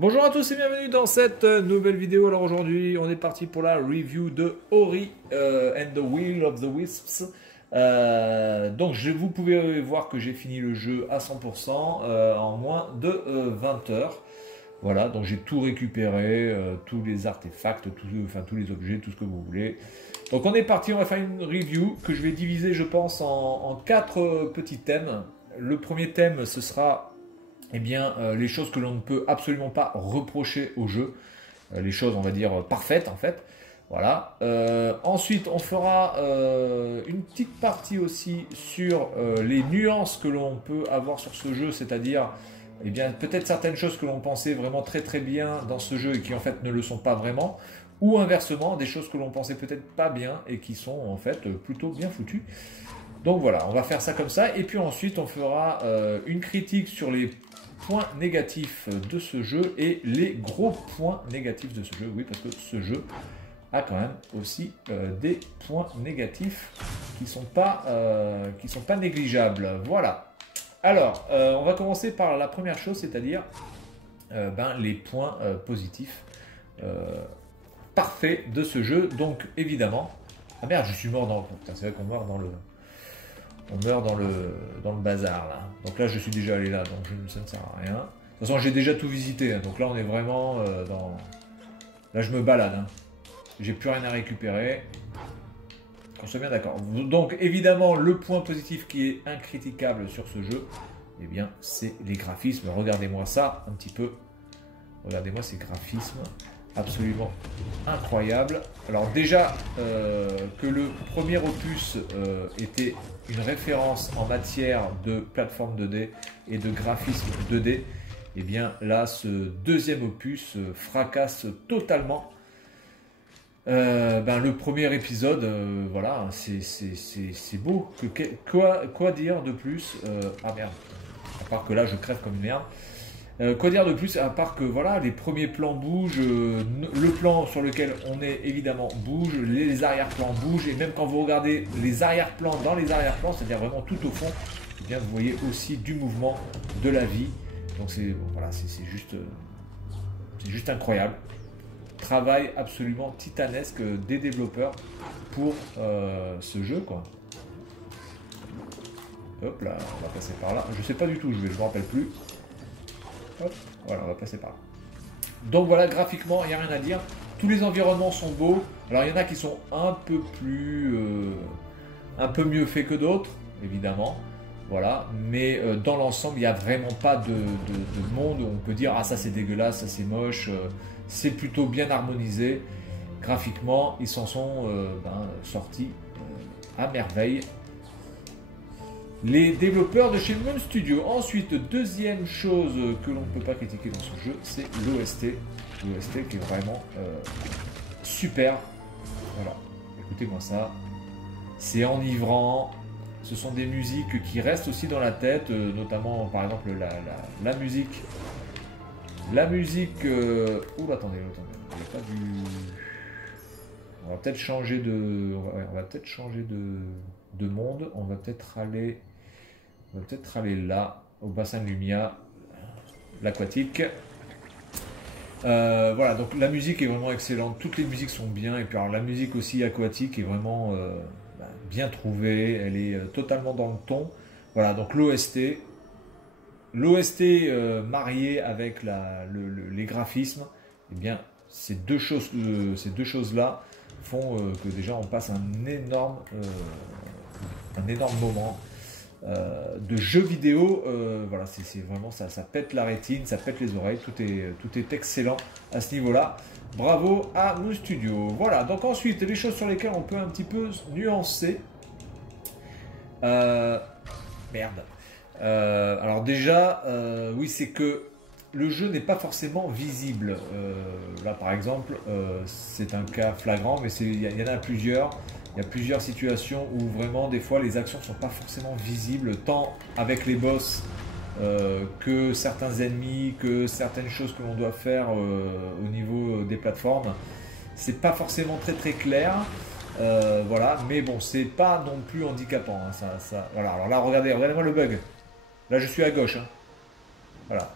Bonjour à tous et bienvenue dans cette nouvelle vidéo. Alors aujourd'hui on est parti pour la review de Ori and the Will of the Wisps. Donc vous pouvez voir que j'ai fini le jeu à 100% en moins de 20 heures. Voilà, donc j'ai tout récupéré, tous les artefacts, tous les objets, tout ce que vous voulez. Donc on est parti, on va faire une review que je vais diviser je pense en 4 petits thèmes. Le premier thème ce sera les choses que l'on ne peut absolument pas reprocher au jeu, les choses on va dire parfaites en fait. Voilà. Ensuite on fera une petite partie aussi sur les nuances que l'on peut avoir sur ce jeu, c'est-à-dire peut-être certaines choses que l'on pensait vraiment très bien dans ce jeu et qui en fait ne le sont pas vraiment, ou inversement des choses que l'on pensait peut-être pas bien et qui sont en fait plutôt bien foutues. Donc voilà, on va faire ça comme ça, et puis ensuite on fera une critique sur les points négatifs de ce jeu et les gros points négatifs de ce jeu. Oui, parce que ce jeu a quand même aussi des points négatifs qui sont pas négligeables. Voilà. Alors, on va commencer par la première chose, c'est-à-dire les points positifs parfaits de ce jeu. Donc évidemment, ah merde, je suis mort dans. Putain, c'est vrai qu'on meurt dans le. On meurt dans le bazar là. Donc là je suis déjà allé là, donc ça ne sert à rien. De toute façon j'ai déjà tout visité, hein. Donc là on est vraiment dans... Là je me balade, hein. J'ai plus rien à récupérer. On soit bien d'accord. Donc évidemment le point positif qui est incritiquable sur ce jeu, eh bien c'est les graphismes. Regardez-moi ça un petit peu. Regardez-moi ces graphismes. Absolument incroyable. Alors déjà que le premier opus était une référence en matière de plateforme 2D et de graphisme 2D, et bien là ce deuxième opus fracasse totalement. Le premier épisode, voilà, c'est beau. Quoi dire de plus? Ah merde, à part que là je crève comme une merde. Quoi dire de plus à part que voilà, les premiers plans bougent, le plan sur lequel on est évidemment bouge, les arrière-plans bougent, et même quand vous regardez les arrière-plans dans les arrière-plans, c'est-à-dire vraiment tout au fond, eh bien vous voyez aussi du mouvement, de la vie. Donc c'est voilà, c'est juste incroyable. Travail absolument titanesque des développeurs pour ce jeu quoi. Hop là, on va passer par là. Je sais pas du tout, je me rappelle plus. Hop, voilà, on va passer par là. Donc voilà, graphiquement, il n'y a rien à dire. Tous les environnements sont beaux. Alors il y en a qui sont un peu mieux faits que d'autres, évidemment. Voilà, mais dans l'ensemble, il n'y a vraiment pas de monde où on peut dire ah ça c'est dégueulasse, ça c'est moche. C'est plutôt bien harmonisé. Graphiquement, ils s'en sont sortis à merveille. Les développeurs de chez Moon Studio. Ensuite, deuxième chose que l'on ne peut pas critiquer dans ce jeu, c'est l'OST. L'OST qui est vraiment super. Voilà, écoutez-moi ça. C'est enivrant. Ce sont des musiques qui restent aussi dans la tête, notamment par exemple la musique. La musique... Ouh, attendez. Il n'y a pas du... On va peut-être changer de... On va peut-être changer de monde. On va peut-être aller là, au bassin de Lumia, l'aquatique. Voilà, donc la musique est vraiment excellente. Toutes les musiques sont bien. Et puis alors, la musique aussi aquatique est vraiment bien trouvée. Elle est totalement dans le ton. Voilà, donc l'OST. L'OST marié avec les graphismes, eh bien, ces deux choses-là font que déjà on passe un énorme moment de jeu vidéo. Voilà, c'est vraiment ça pète la rétine, ça pète les oreilles, tout est excellent à ce niveau-là. Bravo à Moon Studio. Voilà, donc ensuite les choses sur lesquelles on peut un petit peu nuancer. Merde. Alors déjà, oui, c'est que le jeu n'est pas forcément visible. Là, par exemple, c'est un cas flagrant, mais il y en a plusieurs. Il y a plusieurs situations où vraiment, des fois, les actions ne sont pas forcément visibles, tant avec les boss que certains ennemis, que certaines choses que l'on doit faire au niveau des plateformes. C'est pas forcément très clair. Voilà, mais bon, c'est pas non plus handicapant. Hein, voilà, alors là, regardez-moi le bug. Là, je suis à gauche. Hein. Voilà.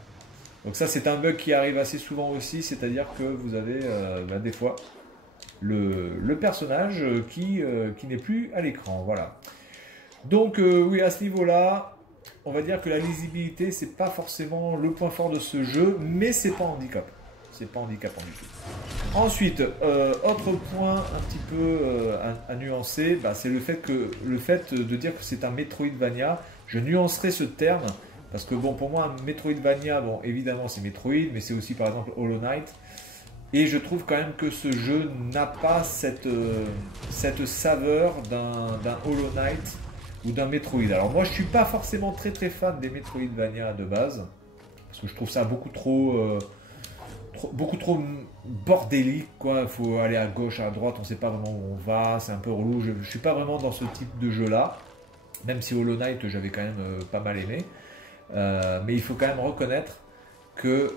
Donc ça c'est un bug qui arrive assez souvent aussi, c'est-à-dire que vous avez des fois le personnage qui n'est plus à l'écran. Voilà. Donc oui, à ce niveau-là, on va dire que la lisibilité, c'est pas forcément le point fort de ce jeu, mais c'est pas handicap. C'est pas handicapant du tout. Ensuite, autre point un petit peu à nuancer, c'est le fait de dire que c'est un Metroidvania. Je nuancerai ce terme, parce que bon, pour moi, un Metroidvania, bon, évidemment c'est Metroid, mais c'est aussi par exemple Hollow Knight. Et je trouve quand même que ce jeu n'a pas cette saveur d'un Hollow Knight ou d'un Metroid. Alors moi je suis pas forcément très fan des Metroidvania de base, parce que je trouve ça beaucoup trop bordélique, quoi. Il faut aller à gauche, à droite, on sait pas vraiment où on va, c'est un peu relou. Je suis pas vraiment dans ce type de jeu là, même si Hollow Knight j'avais quand même pas mal aimé. Mais il faut quand même reconnaître que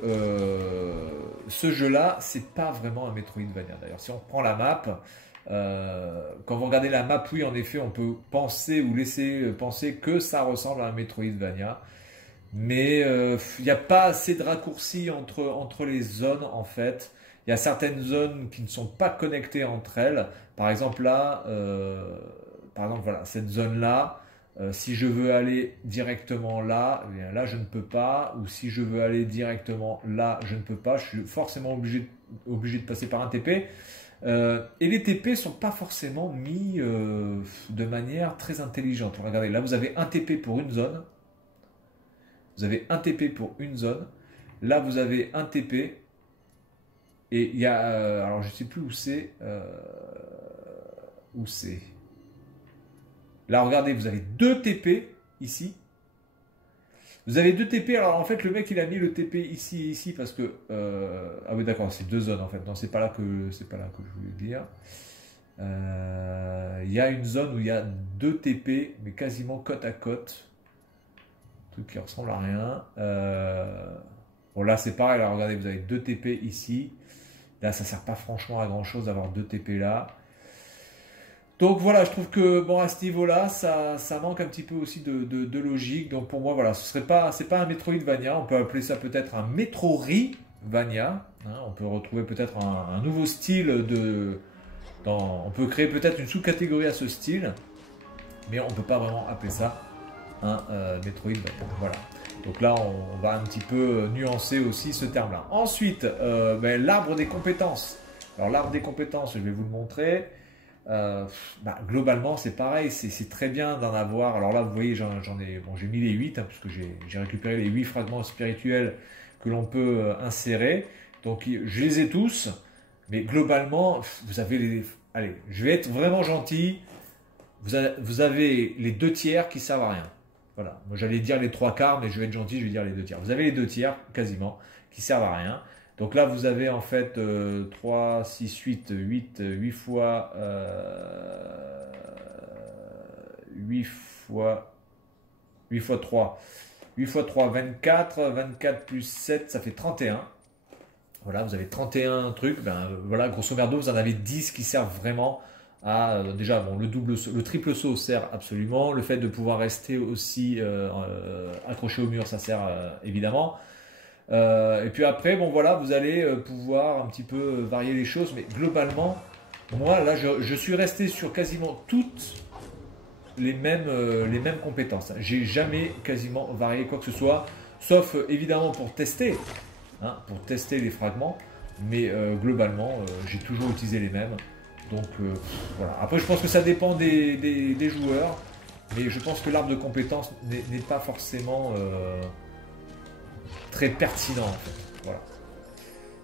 ce jeu-là, c'est pas vraiment un Metroidvania. D'ailleurs, si on prend la map, quand vous regardez la map, oui, en effet, on peut penser ou laisser penser que ça ressemble à un Metroidvania. Mais il n'y a pas assez de raccourcis entre les zones, en fait. Il y a certaines zones qui ne sont pas connectées entre elles. Par exemple, là, voilà, cette zone-là, si je veux aller directement là, eh bien là je ne peux pas, ou si je veux aller directement là, je ne peux pas, je suis forcément obligé de passer par un TP. Et les TP sont pas forcément mis de manière très intelligente. Regardez, là vous avez un TP pour une zone, vous avez un TP pour une zone, là vous avez un TP, et il y a, alors je sais plus où c'est, là, regardez, vous avez 2 TP ici. Vous avez 2 TP. Alors, en fait, le mec, il a mis le TP ici et ici parce que... ah oui, d'accord, c'est 2 zones, en fait. Non, c'est pas là que je voulais dire. Il y a une zone où il y a 2 TP, mais quasiment côte à côte. Un truc qui ressemble à rien. Bon, là, c'est pareil. Alors, regardez, vous avez 2 TP ici. Là, ça sert pas franchement à grand-chose d'avoir 2 TP là. Donc voilà, je trouve que bon à ce niveau-là, ça manque un petit peu aussi de logique. Donc pour moi, voilà, c'est pas un Metroidvania. On peut appeler ça peut-être un Metrorivania. Hein, on peut retrouver peut-être un nouveau style on peut créer peut-être une sous-catégorie à ce style, mais on peut pas vraiment appeler ça un Metroidvania. Voilà. Donc là, on va un petit peu nuancer aussi ce terme-là. Ensuite, l'arbre des compétences. Alors l'arbre des compétences, je vais vous le montrer. Globalement c'est pareil, c'est très bien d'en avoir. Alors là vous voyez j'ai mis les 8 parce que j'ai récupéré les 8 fragments spirituels que l'on peut insérer, donc je les ai tous, mais globalement vous avez allez, je vais être vraiment gentil, vous avez les 2 tiers qui servent à rien. Voilà, moi j'allais dire les 3 quarts, mais je vais être gentil, je vais dire les 2 tiers. Vous avez les 2 tiers quasiment qui servent à rien. Donc là, vous avez en fait 3, 6, 8 fois 8 fois 3. 8 fois 3, 24. 24 plus 7, ça fait 31. Voilà, vous avez 31 trucs. Voilà, grosso merdo, vous en avez 10 qui servent vraiment à... déjà, bon, le triple saut sert absolument. Le fait de pouvoir rester aussi accroché au mur, ça sert évidemment. Et puis après, bon voilà, vous allez pouvoir un petit peu varier les choses, mais globalement, moi là, je suis resté sur quasiment toutes les mêmes compétences. J'ai jamais quasiment varié quoi que ce soit, sauf évidemment pour tester les fragments, mais globalement, j'ai toujours utilisé les mêmes. Donc voilà. Après, je pense que ça dépend des joueurs, mais je pense que l'arbre de compétences n'est pas forcément très pertinent en fait. Voilà.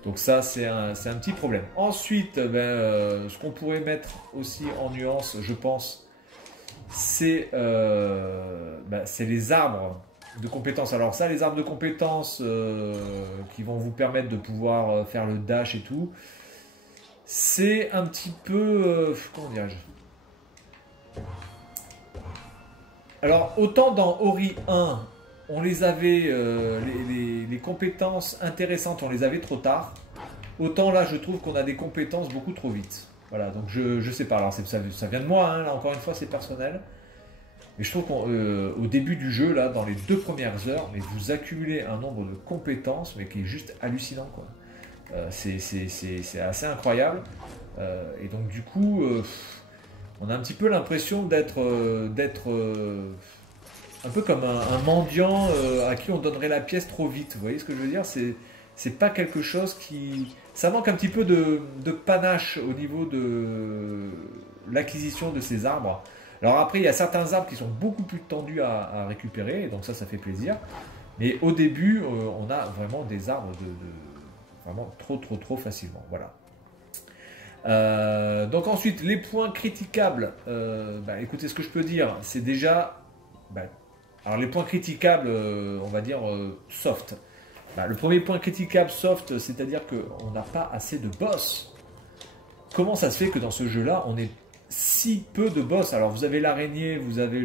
Donc ça c'est un petit problème. Ensuite, ce qu'on pourrait mettre aussi en nuance, je pense, c'est les arbres de compétences. Alors ça, les arbres de compétences qui vont vous permettre de pouvoir faire le dash et tout, c'est un petit peu... comment dirais-je? Alors autant dans Ori 1, on les avait, les compétences intéressantes, on les avait trop tard. Autant là, je trouve qu'on a des compétences beaucoup trop vite. Voilà, donc je sais pas. Alors ça vient de moi, hein, là encore une fois, c'est personnel. Mais je trouve qu'au début du jeu, là, dans les 2 premières heures, mais vous accumulez un nombre de compétences, mais qui est juste hallucinant, quoi. C'est assez incroyable. Et donc du coup, on a un petit peu l'impression d'être un peu comme un mendiant à qui on donnerait la pièce trop vite. Vous voyez ce que je veux dire? C'est pas quelque chose qui... Ça manque un petit peu de panache au niveau de l'acquisition de ces arbres. Alors après, il y a certains arbres qui sont beaucoup plus tendus à récupérer, et donc ça fait plaisir. Mais au début, on a vraiment des arbres vraiment trop facilement. Voilà. Donc ensuite, les points critiquables. Écoutez, ce que je peux dire, c'est déjà... alors les points critiquables, on va dire soft. Le premier point critiquable soft, c'est-à-dire qu'on n'a pas assez de boss. Comment ça se fait que dans ce jeu-là, on ait si peu de boss? Alors vous avez l'araignée, vous avez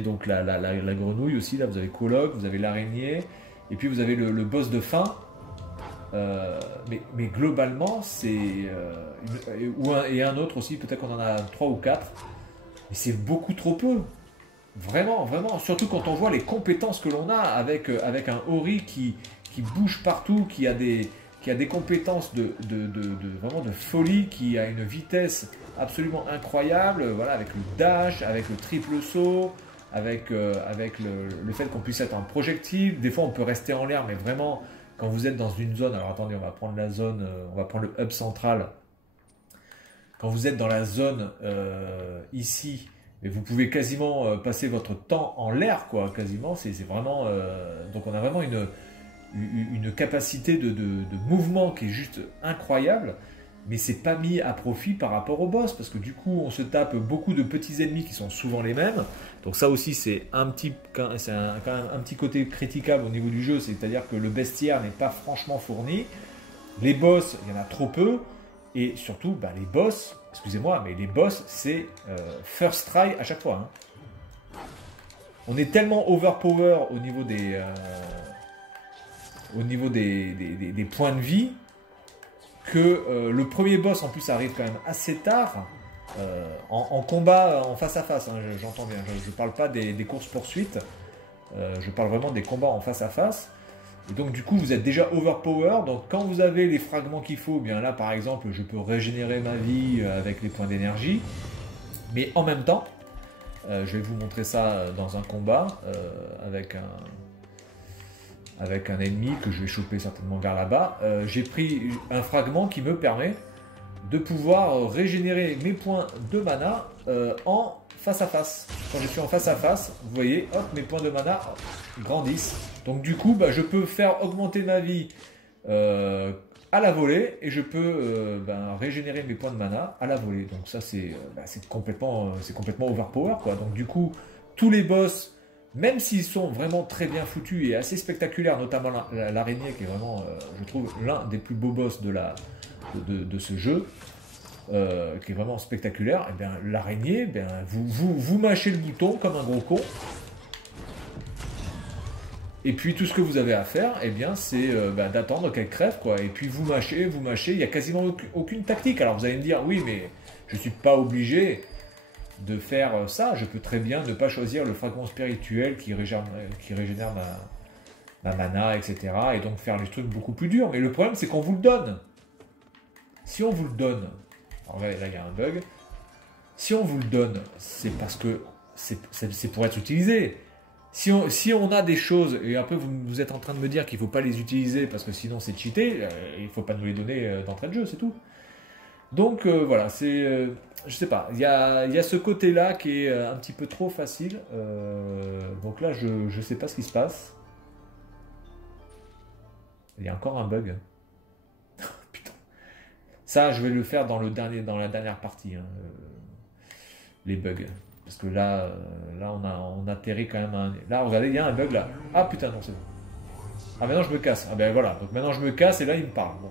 donc la grenouille aussi, là vous avez Kolok, vous avez l'araignée, et puis vous avez le boss de fin. Mais globalement, c'est... et un autre aussi, peut-être qu'on en a 3 ou 4. Mais c'est beaucoup trop peu. Vraiment, vraiment. Surtout quand on voit les compétences que l'on a avec un Ori qui bouge partout, qui a des compétences vraiment de folie, qui a une vitesse absolument incroyable, voilà, avec le dash, avec le triple saut, avec le fait qu'on puisse être un projectile. Des fois, on peut rester en l'air, mais vraiment... Quand vous êtes dans une zone, alors attendez, on va prendre la zone, on va prendre le hub central. Quand vous êtes dans la zone ici, et vous pouvez quasiment passer votre temps en l'air, quoi, quasiment. C'est vraiment, donc on a vraiment une capacité de mouvement qui est juste incroyable. Mais c'est pas mis à profit par rapport au boss, parce que du coup on se tape beaucoup de petits ennemis qui sont souvent les mêmes. Donc ça aussi c'est un petit côté critiquable au niveau du jeu, c'est-à-dire que le bestiaire n'est pas franchement fourni. Les boss, il y en a trop peu, et surtout les boss, excusez-moi, mais les boss c'est first try à chaque fois. Hein. On est tellement overpower au niveau des points de vie, que le premier boss en plus arrive quand même assez tard en combat en face à face, hein, j'entends bien, je ne parle pas des courses poursuites, je parle vraiment des combats en face à face, et donc du coup vous êtes déjà overpower. Donc quand vous avez les fragments qu'il faut, bien là par exemple je peux régénérer ma vie avec les points d'énergie, mais en même temps je vais vous montrer ça dans un combat avec un ennemi que je vais choper certainement vers là-bas. J'ai pris un fragment qui me permet de pouvoir régénérer mes points de mana en face à face. Quand je suis en face à face, vous voyez, hop, mes points de mana grandissent. Donc du coup, je peux faire augmenter ma vie à la volée, et je peux régénérer mes points de mana à la volée. Donc ça, c'est complètement overpower, quoi. Donc du coup, tous les boss, même s'ils sont vraiment très bien foutus et assez spectaculaires, notamment l'araignée qui est vraiment, je trouve, l'un des plus beaux boss de ce jeu, qui est vraiment spectaculaire, et bien l'araignée, vous mâchez le bouton comme un gros con, et puis tout ce que vous avez à faire, c'est d'attendre qu'elle crève, quoi. Et puis vous mâchez, il n'y a quasiment aucune tactique. Alors vous allez me dire, oui, mais je ne suis pas obligé de faire ça, je peux très bien ne pas choisir le fragment spirituel qui régénère ma mana, etc. Et donc faire les trucs beaucoup plus durs. Mais le problème, c'est qu'on vous le donne. Si on vous le donne, alors là il y a un bug, si on vous le donne, c'est parce que c'est pour être utilisé. Si on a des choses, et après vous êtes en train de me dire qu'il ne faut pas les utiliser parce que sinon c'est cheaté, il ne faut pas nous les donner d'entrée de jeu, c'est tout. Donc voilà, c'est... je sais pas, il y a ce côté-là qui est un petit peu trop facile. Donc là, je sais pas ce qui se passe. Il y a encore un bug. Putain. Ça, je vais le faire dans la dernière partie. Hein, les bugs. Parce que là on atterrit quand même. Là, regardez, il y a un bug là. Ah putain, non, c'est bon. Ah, maintenant je me casse. Ah ben voilà, donc maintenant je me casse et là il me parle. Bon.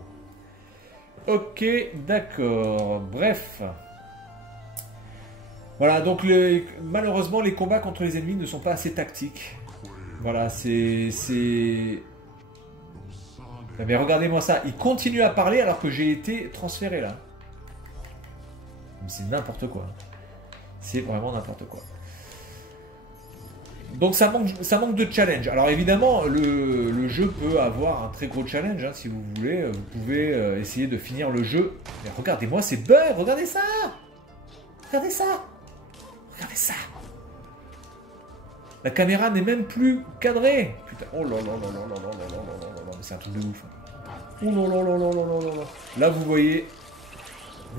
Ok, d'accord. Bref. Voilà, donc malheureusement, les combats contre les ennemis ne sont pas assez tactiques. Voilà, c'est... Mais regardez-moi ça, il continue à parler alors que j'ai été transféré là. C'est n'importe quoi. C'est vraiment n'importe quoi. Donc ça manque de challenge. Alors évidemment, le jeu peut avoir un très gros challenge, hein, si vous voulez. Vous pouvez essayer de finir le jeu. Mais regardez-moi ces bugs, regardez ça. Regardez ça. Regardez ça. La caméra n'est même plus cadrée. Putain, oh là là là là là là là là là là, c'est un truc de ouf. Oh là là là là là là là. Là vous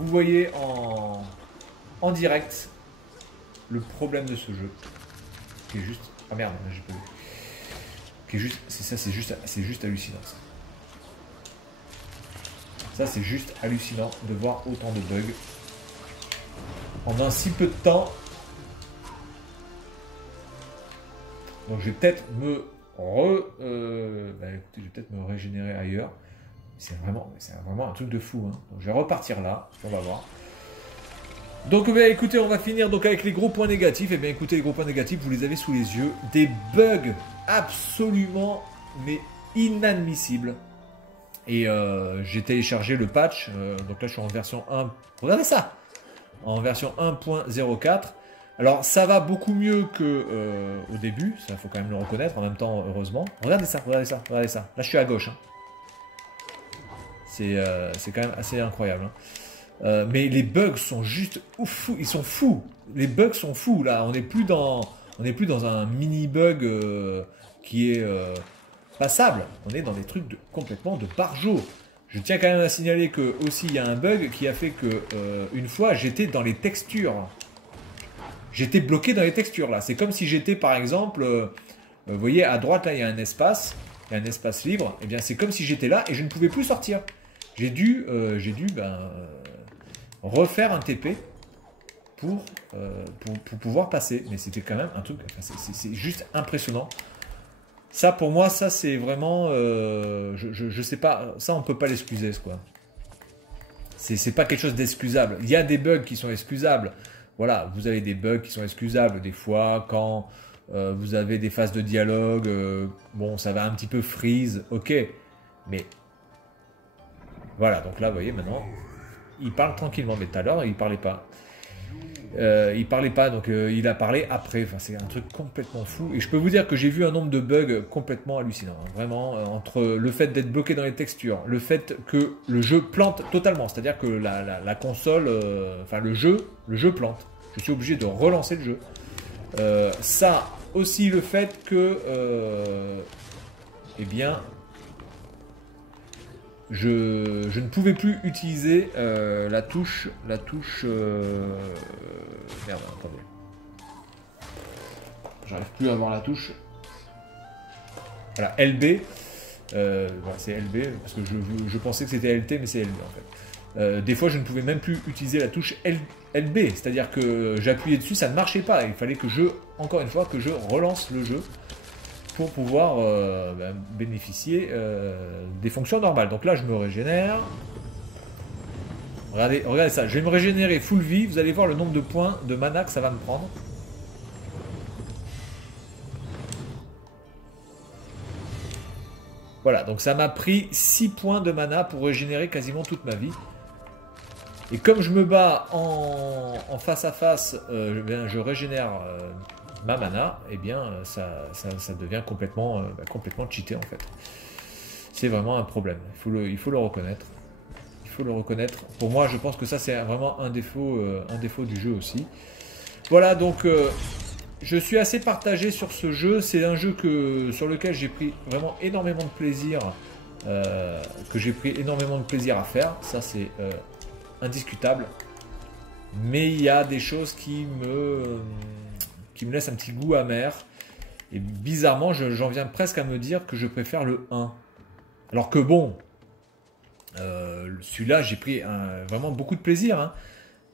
voyez en direct le problème de ce jeu. Qui est juste... Ah merde, j'ai pas vu. Qui est juste... C'est juste hallucinant ça. Ça c'est juste hallucinant de voir autant de bugs. En un si peu de temps. Donc je vais peut-être me écoutez, je vais peut-être me régénérer ailleurs. C'est vraiment un truc de fou. Hein. Donc je vais repartir là. On va voir. Donc écoutez, on va finir donc avec les gros points négatifs. Et bien écoutez, les gros points négatifs, vous les avez sous les yeux. Des bugs absolument mais inadmissibles. Et j'ai téléchargé le patch. Donc là je suis en version 1. Regardez ça. En version 1.04. Alors ça va beaucoup mieux que au début. Ça faut quand même le reconnaître. En même temps, heureusement. Regardez ça, regardez ça, regardez ça. Là je suis à gauche. Hein. C'est quand même assez incroyable. Hein. Mais les bugs sont juste fous, ils sont fous. Les bugs sont fous là. On n'est plus dans un mini bug qui est passable. On est dans des trucs complètement de barjo. Je tiens quand même à signaler que aussi il y a un bug qui a fait que une fois j'étais dans les textures. J'étais bloqué dans les textures là. C'est comme si j'étais par exemple, vous voyez à droite là il y a un espace libre. Et bien c'est comme si j'étais là et je ne pouvais plus sortir. J'ai dû refaire un TP pour pouvoir passer. Mais c'était quand même un truc, c'est juste impressionnant. Ça pour moi, ça c'est vraiment, je sais pas, ça on peut pas l'excuser quoi. C'est pas quelque chose d'excusable. Il y a des bugs qui sont excusables. Voilà, vous avez des bugs qui sont excusables des fois quand vous avez des phases de dialogue. Bon, ça va un petit peu freeze, ok, mais voilà, donc là, vous voyez, maintenant, il parle tranquillement, mais tout à l'heure, il parlait pas. Donc il a parlé après. Enfin, c'est un truc complètement fou. Et je peux vous dire que j'ai vu un nombre de bugs complètement hallucinant. Hein. Vraiment, entre le fait d'être bloqué dans les textures, le fait que le jeu plante totalement, c'est-à-dire que la console, enfin le jeu plante. Je suis obligé de relancer le jeu. Ça, aussi le fait que, eh bien... Je ne pouvais plus utiliser la touche merde, attendez. J'arrive plus à voir la touche. Voilà, LB. Voilà, c'est LB, parce que je pensais que c'était LT, mais c'est LB en fait. Des fois, je ne pouvais même plus utiliser la touche LB, c'est-à-dire que j'appuyais dessus, ça ne marchait pas. Il fallait que encore une fois, que je relance le jeu pour pouvoir bénéficier des fonctions normales. Donc là, je me régénère. Regardez ça. Je vais me régénérer full vie. Vous allez voir le nombre de points de mana que ça va me prendre. Voilà, donc ça m'a pris 6 points de mana pour régénérer quasiment toute ma vie. Et comme je me bats en face à face, je régénère... ma mana, eh bien, ça devient complètement cheaté en fait. C'est vraiment un problème. Il faut le reconnaître. Il faut le reconnaître. Pour moi, je pense que ça, c'est vraiment un défaut du jeu aussi. Voilà, donc, je suis assez partagé sur ce jeu. C'est un jeu sur lequel j'ai pris vraiment énormément de plaisir, à faire. Ça, c'est indiscutable. Mais il y a des choses qui me laisse un petit goût amer. Et bizarrement, j'en viens presque à me dire que je préfère le 1. Alors que bon, celui-là, j'ai pris vraiment beaucoup de plaisir. Hein.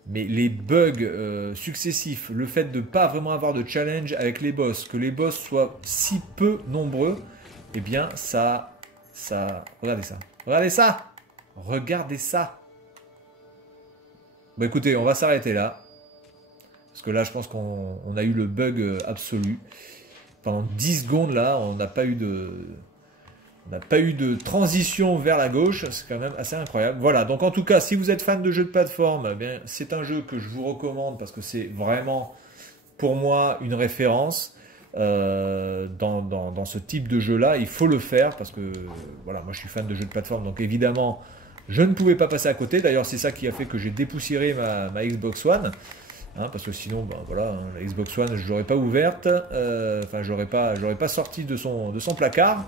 Mais les bugs successifs, le fait de ne pas vraiment avoir de challenge avec les boss, que les boss soient si peu nombreux, eh bien, ça... Regardez ça. Regardez ça. Regardez ça. Bon, écoutez, on va s'arrêter là. Parce que là, je pense qu'on a eu le bug absolu. Pendant 10 secondes, là, on n'a pas eu On n'a pas eu de transition vers la gauche, c'est quand même assez incroyable. Voilà, donc en tout cas, si vous êtes fan de jeux de plateforme, eh c'est un jeu que je vous recommande parce que c'est vraiment, pour moi, une référence dans ce type de jeu-là. Il faut le faire parce que, voilà, moi je suis fan de jeux de plateforme, donc évidemment, je ne pouvais pas passer à côté. D'ailleurs, c'est ça qui a fait que j'ai dépoussiéré ma Xbox One. Hein, parce que sinon, ben, voilà, hein, la Xbox One, je ne l'aurais pas ouverte. Enfin, je l'aurais pas sorti de son placard.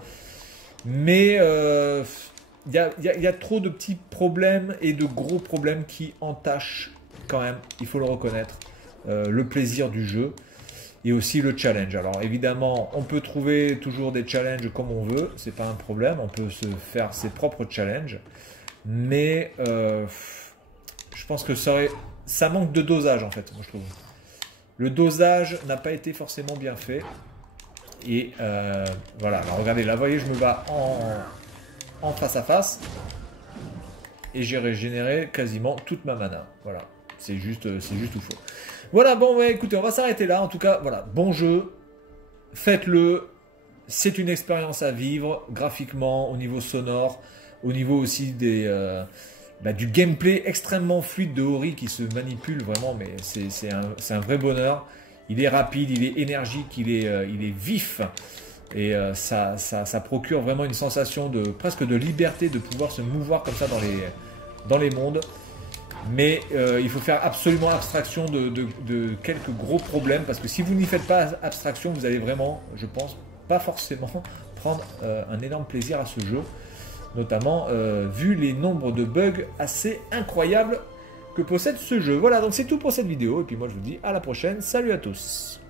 Mais il y a trop de petits problèmes et de gros problèmes qui entachent quand même, il faut le reconnaître, le plaisir du jeu et aussi le challenge. Alors évidemment, on peut trouver toujours des challenges comme on veut, c'est pas un problème, on peut se faire ses propres challenges, mais je pense que ça manque de dosage en fait, moi je trouve. Le dosage n'a pas été forcément bien fait. Et voilà, alors regardez, là vous voyez, je me bats en face à face. Et j'ai régénéré quasiment toute ma mana. Voilà, c'est juste tout faux. Voilà, bon, ouais, écoutez, on va s'arrêter là. En tout cas, voilà, bon jeu. Faites-le. C'est une expérience à vivre, graphiquement, au niveau sonore, au niveau aussi du gameplay extrêmement fluide de Ori qui se manipule vraiment, mais c'est un vrai bonheur. Il est rapide, il est énergique, il est vif et ça procure vraiment une sensation presque de liberté de pouvoir se mouvoir comme ça dans les mondes. Mais il faut faire absolument abstraction de quelques gros problèmes parce que si vous n'y faites pas abstraction, vous allez vraiment, je pense, pas forcément prendre un énorme plaisir à ce jeu, notamment vu les nombres de bugs assez incroyables que possède ce jeu. Voilà, donc c'est tout pour cette vidéo, et puis moi je vous dis à la prochaine, salut à tous.